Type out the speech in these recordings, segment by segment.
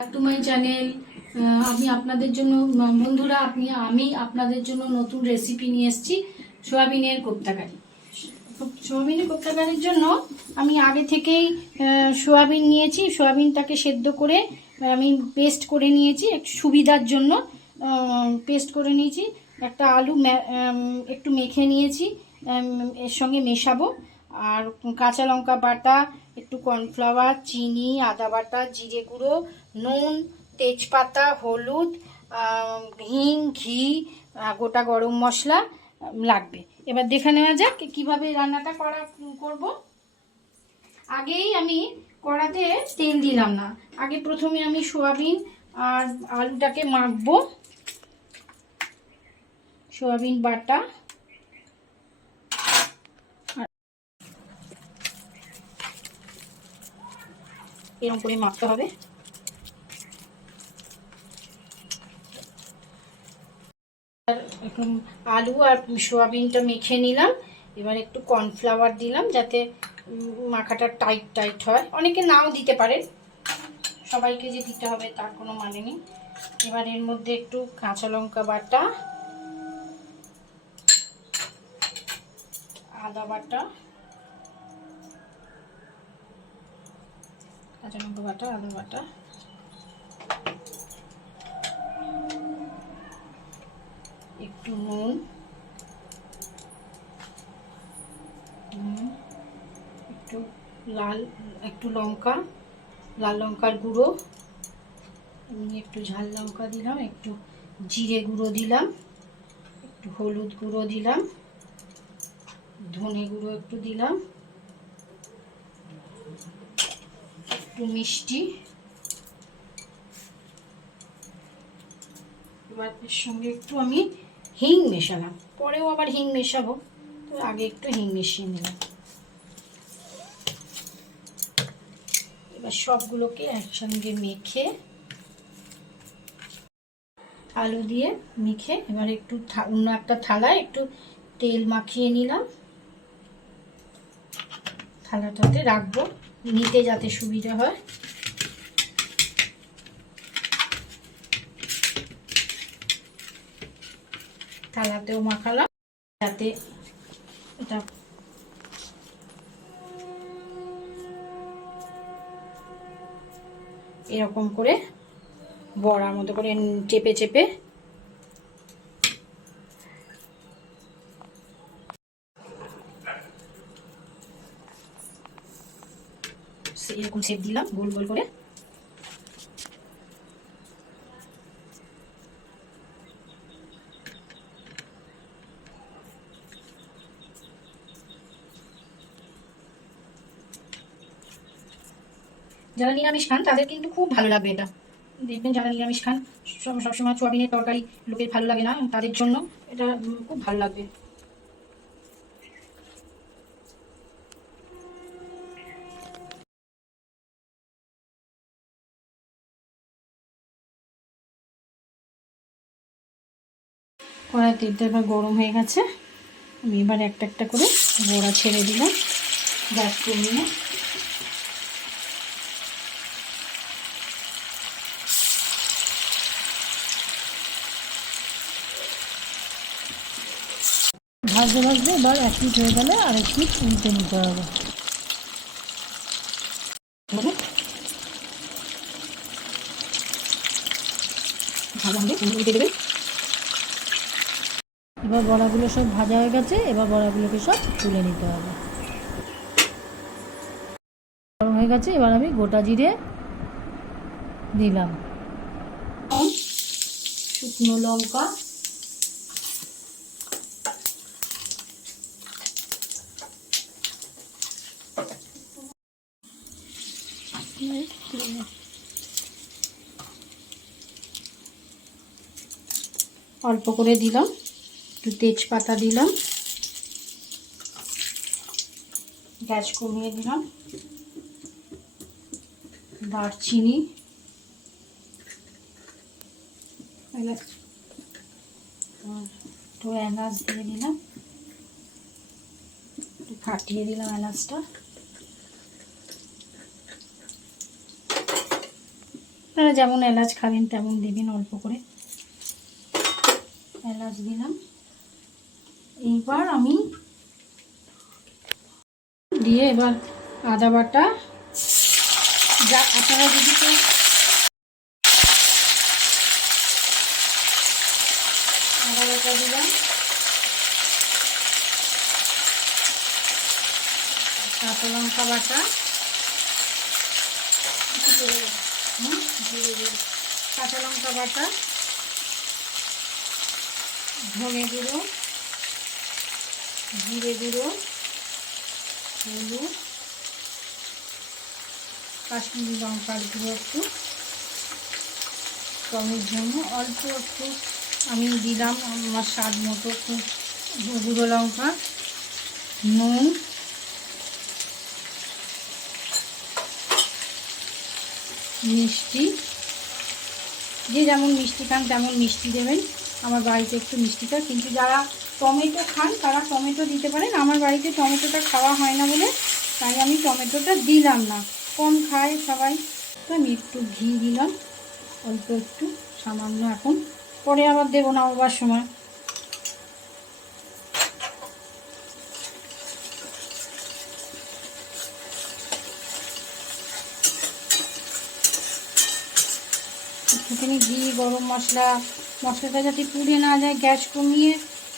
Back to my channel. আমি আপনাদের জন্য বন্ধুরা আমি আপনাদের জন্য নতুন রেসিপি নিয়ে এসেছি, সোয়াবিনের কোপ্তাকারি। সোয়াবিনের কোপ্তাকারির জন্য আমি আগে থেকেই সোয়াবিন নিয়েছি। সোয়াবিনটাকে সেদ্ধ করে আমি পেস্ট করে নিয়েছি, একটু সুবিধার জন্য পেস্ট করে নিয়েছি। একটা আলু একটু মেখে নিয়েছি, এর সঙ্গে মেশাবো। আর কাঁচা লঙ্কা বাটা, একটু কর্নফ্লাওয়ার, চিনি, আদা বাটা, জিরে গুঁড়ো, নুন, তেজপাতা, হলুদ, হিং, ঘি, গোটা গরম মশলা লাগবে। এবার দেখে নেওয়া যাক কীভাবে রান্নাটা করব। আগেই আমি কড়াতে তেল দিলাম না, আগে প্রথমে আমি সোয়াবিন আর আলুটাকে মাখবো। সোয়াবিন বাটা এরকম করে মাখতে হবে। আলু আর সোয়াবিনটা মেখে নিলাম। এবার একটু কর্নফ্লাওয়ার দিলাম যাতে মাখাটা টাইট টাইট হয়। অনেকে নাও দিতে পারেন, সবাইকে যে দিতে হবে তার কোনো মানে নেই। এবার এর মধ্যে একটু কাঁচা লঙ্কা বাটা, আদা বাটা, কাঁচা লঙ্কা বাটা, আদা বাটা, একটু নুন, একটু লঙ্কা, লাল লঙ্কার গুঁড়ো, একটু ঝাল লঙ্কা দিলাম, একটু জিরে গুঁড়ো দিলাম, একটু হলুদ গুঁড়ো দিলাম, ধনে গুঁড়ো একটু দিলাম, একটু মিষ্টি। এবার এর সঙ্গে একটু আমি হিং মেশালাম, পরেও আবার হিং মেশাবো, তো আগে একটু হিং মিশিয়ে নিলাম। এবার সবগুলোকে একসঙ্গে মেখে, আলু দিয়ে মেখে, এবার একটু অন্য একটা থালায় একটু তেল মাখিয়ে নিলাম, থালাটাতে রাখবো নিতে যাতে সুবিধা হয়। থালাতেও মাখালাম যাতে এটা এরকম করে বড়ার মতো করে চেপে চেপে এরকম শেপ দিলাম গোল গোল করে। যারা নিরামিষ খান তাদের কিন্তু খুব ভালো লাগবে এটা। দেখবেন যারা নিরামিষ খান সবসময় সোয়াবিনের তরকারি লোকের ভালো লাগে না, তাদের জন্য এটা খুব ভালো লাগবে। কড়াই তেলটা এবার গরম হয়ে গেছে, আমি এবার একটা একটা করে বড়া ছেড়ে দিলাম গ্যাস কমিয়ে। ভাজতে ভাজতে এবার এক পিঠ হয়ে গেলে আরেক পিঠ উল্টে নিতে হবে। উল্টে দেবে। এবার বড়াগুলো সব ভাজা হয়ে গেছে, এবার বড়াগুলোকে সব তুলে নিতে হবে। গরম হয়ে গেছে, এবার আমি গোটা জিরে দিলাম, শুকনো লঙ্কা, অল্প করে দিলাম, একটু তেজপাতা দিলাম, গ্যাস কমিয়ে দিলাম, দারচিনি, একটু এলাচ দিয়ে দিলাম, একটু ফাটিয়ে দিলাম এলাচটা। আপনারা যেমন এলাচ খাবেন তেমন দেবেন, অল্প করে এলাচ দিলাম। এইবার আমি দিয়ে এবার আদা বাটা, যা আপনারা যদি কেউ আদা বাটা দিলাম, কাঁচা লঙ্কা বাটা, কাঁচা লঙ্কা বাটা, ধনে গুঁড়ো, জিরে গুঁড়ো, হলুদ, কাশ্মীরি লঙ্কার গুঁড়ো একটু কমের জন্য, অল্প একটু আমি দিলাম আমার স্বাদ মতো একটু গুঁড়ো লঙ্কা, নুন, মিষ্টি, যে যেমন মিষ্টি খান তেমন মিষ্টি দেবেন। আমার বাড়িতে একটু মিষ্টি খায়, কিন্তু যারা টমেটো খান তারা টমেটো দিতে পারেন। আমার বাড়িতে টমেটোটা খাওয়া হয় না বলে তাই আমি টমেটোটা দিলাম না, কম খায় সবাই। তো আমি একটু ঘি দিলাম, অল্প একটু সামান্য, এখন পরে আবার দেবো না আবার সময়। একটুখানি ঘি, গরম মশলা, মশলাটা যাতে পুড়ে না যায় গ্যাস কমিয়ে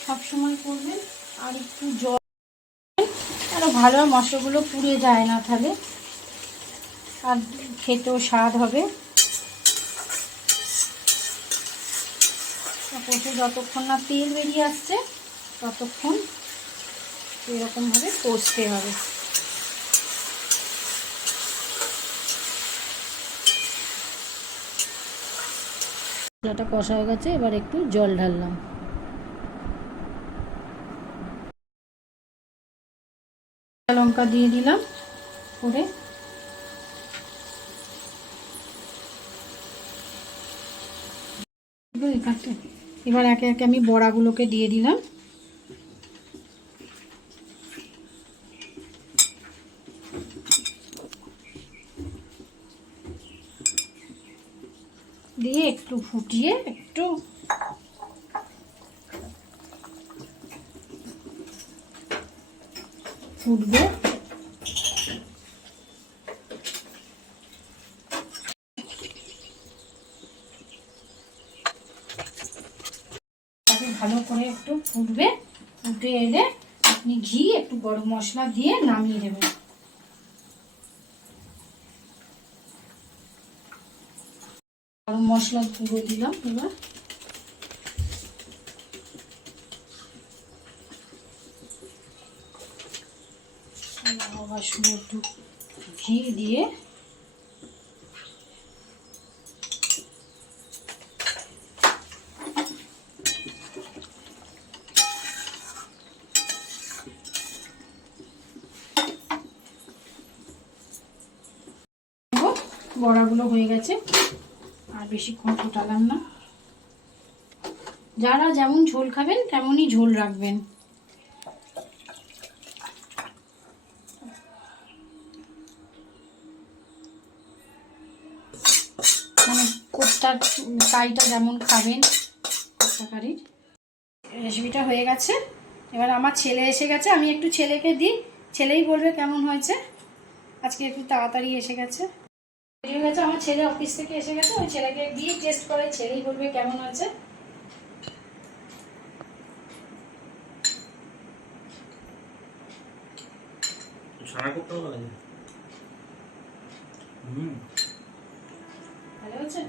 সবসময় করবেন। আর একটু জল, আরও ভালো মশলাগুলো পুড়ে যায় না, তাহলে আর খেতেও স্বাদ হবে। কষে যতক্ষণ না তেল বেরিয়ে আসছে ততক্ষণ এরকমভাবে কষতে হবে। মশলাটা কষা হয়ে গেছে, এবার একটু জল ঢাললাম। লঙ্কা দিয়ে দিলাম করে, এবার একে একে আমি বড়াগুলোকে দিয়ে দিলাম। দিয়ে একটু ফুটিয়ে একটু ফুটবে। ভালো করে একটু ফুটবে, ফুটে এলে আপনি ঘি একটু গরম মশলা দিয়ে নামিয়ে দেবেন। গরম মশলা গুঁড়ো দিলাম, এবার আবার শুধু একটু ঘি দিয়ে বড়াগুলো হয়ে গেছে, আর বেশিক্ষণ ফোটালাম না। যারা যেমন ঝোল খাবেন তেমনই ঝোল রাখবেন। মানে কোপ্তার কারিটা যেমন খাবেন, কোপ্তা কারির রেসিপিটা হয়ে গেছে। এবার আমার ছেলে এসে গেছে, আমি একটু ছেলেকে দিই, ছেলেই বলবে কেমন হয়েছে। আজকে একটু তাড়াতাড়ি এসে গেছে, হয়ে গেছে। আমার ছেলে অফিস থেকে এসে গেছে, ওই ছেলেকে দিয়ে টেস্ট করে ছেলেই বলবে কেমন হয়েছে। ভালো হয়েছে।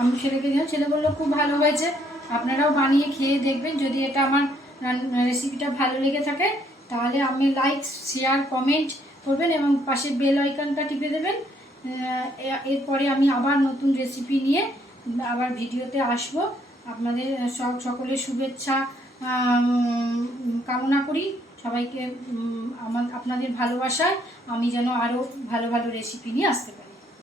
আমি ছেলেকে দিলাম, ছেলে বললো খুব ভালো হয়েছে, আপনারাও বানিয়ে খেয়ে দেখবেন। যদি এটা আমার রেসিপিটা ভালো লেগে থাকে তাহলে আপনি লাইক, শেয়ার, কমেন্ট করবেন এবং পাশে বেল আইকনটা টিপে দেবেন। এরপরে আমি আবার নতুন রেসিপি নিয়ে আবার ভিডিওতে আসব। আপনাদের সকলের শুভেচ্ছা কামনা করি। সবাইকে আপনাদের ভালোবাসায় আমি যেন আরও ভালো ভালো রেসিপি নিয়ে আসতে পারি।